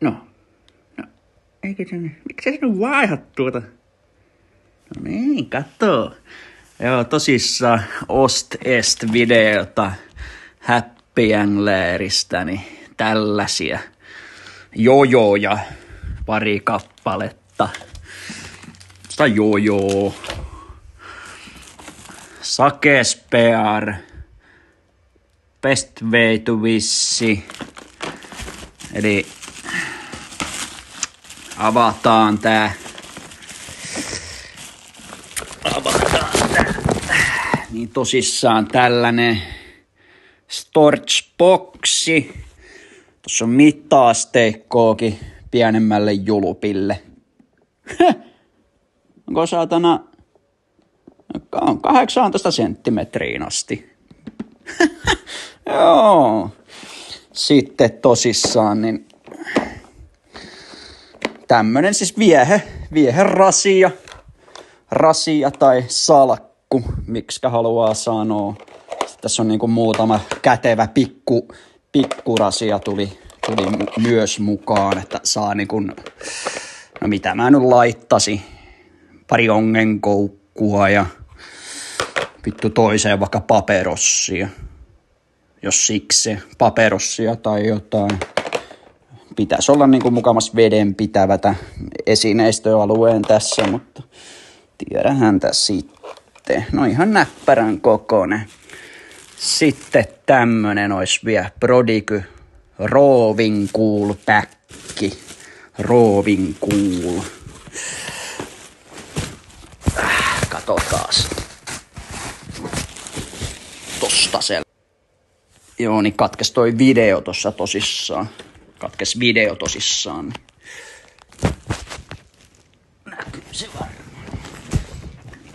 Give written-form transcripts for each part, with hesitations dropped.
No. Eikö se nyt, miksi sä nyt vaihdat tuota? No niin, kato. Joo, tosissaan Ost-Est-videota Happy Anglerista, niin tällaisia jojoja, pari kappaletta. Sitä jojo. Sake Spear, Best Way to Vissi. Eli avataan tää. Niin tosissaan tällainen storage-boksi. Tuossa on mitta-asteikkookin pienemmälle julupille. Onko saatana 18 senttimetriin asti. Joo. Sitten tosissaan niin tämmönen siis rasia tai salkku, miksikä haluaa sanoa. Tässä on niinku muutama kätevä pikkurasia tuli myös mukaan, että saa niinku, no mitä mä nyt laittasi, pari ongenkoukkua ja vittu toiseen vaikka paperossia, jos siksi paperossia tai jotain. Pitäisi olla niinku mukamas vedenpitävätä esineistöalueen tässä, mutta tiedähän tässä sitten. No ihan näppärän kokoinen. Sitten tämmönen olisi vielä Prodigy Roving Cool päkki. Roving Cool. Katsotaas. Tosta se. Joo, niin katkes toi video tossa tosissaan. Näkyy se varmaan.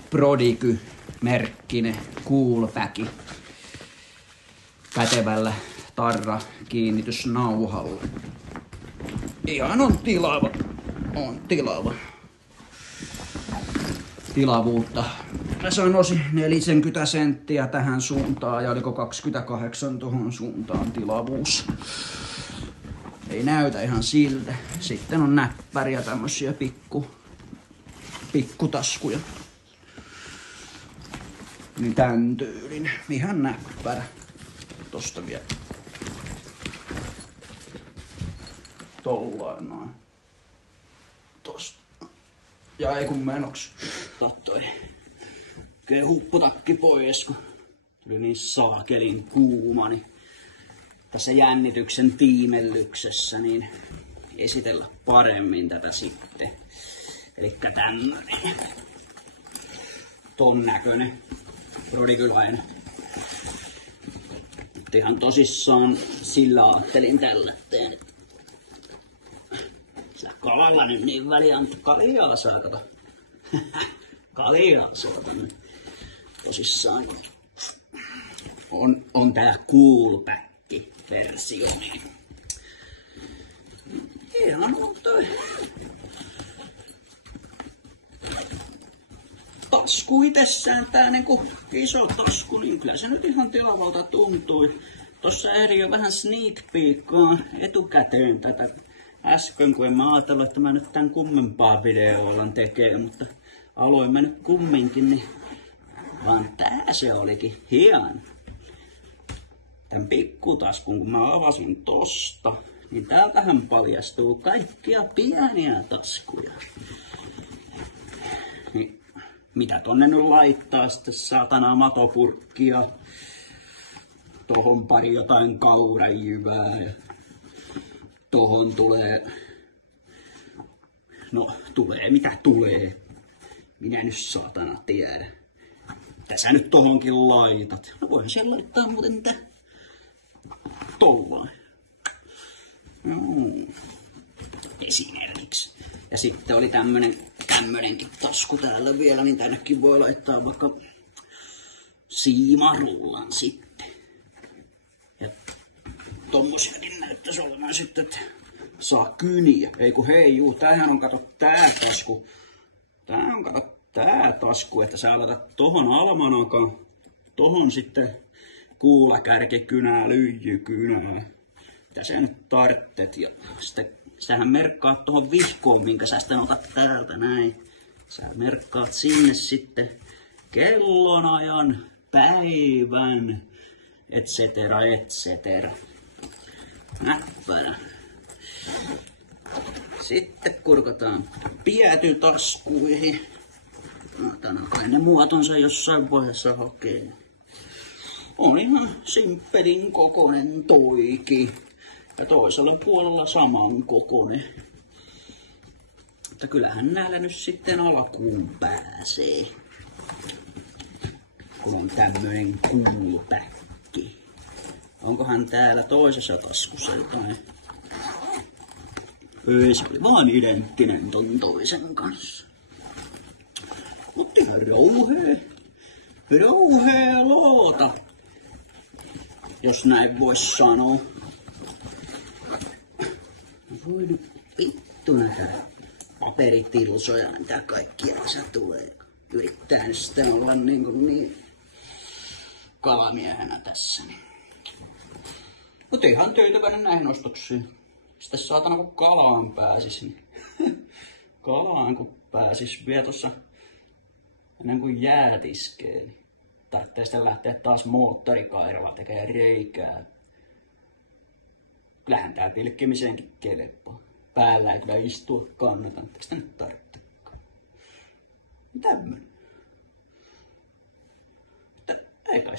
Prodigy merkkinen coolpäki. Pätevällä tarra kiinnitysnauhalla. Ihan on tilava. Tilavuutta. Mä sanoisin 40 senttiä tähän suuntaan ja oliko 28 tuohon suuntaan tilavuus. Ei näytä ihan siltä. Sitten on näppäriä tämmösiä pikkutaskuja. Niin tän tyylin. Ihan näppärä. Tosta vielä. Tollain noin. Tosta. Ja ei kun menoks. Toi hupputakki pois, kun tuli niin saakelin kuuma, niin tässä jännityksen tiimellyksessä niin esitellä paremmin tätä sitten. Elikkä tämmönen. Ton näköinen Prodigylainen. Ihan tosissaan sillä ajattelin tällä teen. Sillä kalalla nyt niin väliä, mutta kaljaa saa kato. Kaljaa saa tänne. Tosissaan on tää coolpäkki-versio. Niin. Ihan toi tasku itsessään, tää niinku iso tasku, niin kyllä se nyt ihan tilavalta tuntui. Tossa eri jo vähän sneak peekkaan etukäteen tätä äsken, kun en mä ajatellut, että mä nyt tän kummempaa videoa alan tekee, mutta aloin mä nyt kumminkin, niin vaan tää se olikin hieno. Tän pikkutaskun, kun mä avasin tosta, niin täältähän paljastuu kaikkia pieniä taskuja. Niin, mitä tonne nyt laittaa sitten saatana matopurkkia. Tohon pari jotain kaurajyvää ja tohon tulee, no tulee mitä tulee. Minä nyt saatana tiedä. Mitä sä nyt tohonkin laitat? No voin siellä laittaa muuten tää tollain. Esimerkiksi. Ja sitten oli tämmönenkin tasku täällä vielä, niin tännekin voi laittaa vaikka siimarullan sitten. Ja tommosiakin näyttäisi olemaan sitten, että saa kyniä. Ei kun hei juu, tämähän on kato tää tasku. Tää on kato tää tasku, että sä laitat tohon almanakan, tohon sitten kuulakärkikynää, lyijykynää. Mitä sä nyt tarttet ja sitten sähän merkkaat tuohon vihkoon, minkä sä sitten otat täältä näin. Sä merkkaat sinne sitten kellonajan, päivän, et cetera. Näppärä. Sitten kurkataan piätytaskuihin. No, kai ne muotonsa jossain vaiheessa hakee. On ihan simppelin kokonen toiki. Ja toisella puolella saman kokonen. Mutta kyllähän näillä nyt sitten alkuun pääsee. Kun on tämmönen kulpäkki. Onkohan täällä toisessa taskussa jotain? Ei, se oli vaan identtinen ton toisen kanssa. Mutta ihan rouhea loota. Jos näin vois sanoa. Voi nyt vittu näitä paperitilsoja, mitä kaikkia tässä tulee. Yrittää nyt sitten olla niin kalamiehenä tässä. Mutta ihan tyytyväinen näihin ostoksiin. Sitten saatana kun kalaan pääsis. Kalaan kun pääsis vielä tossa ennen kuin jäädät iskee. Niin tarvitsee sitten lähteä taas moottorikairalla tekemään reikää. Kyllähän tää pilkkimiseenkin kelpaa. Päällä ei kyllä istua kannutan. Eikö sitä nyt tarvitsekaan? Tämmönen. Ei kai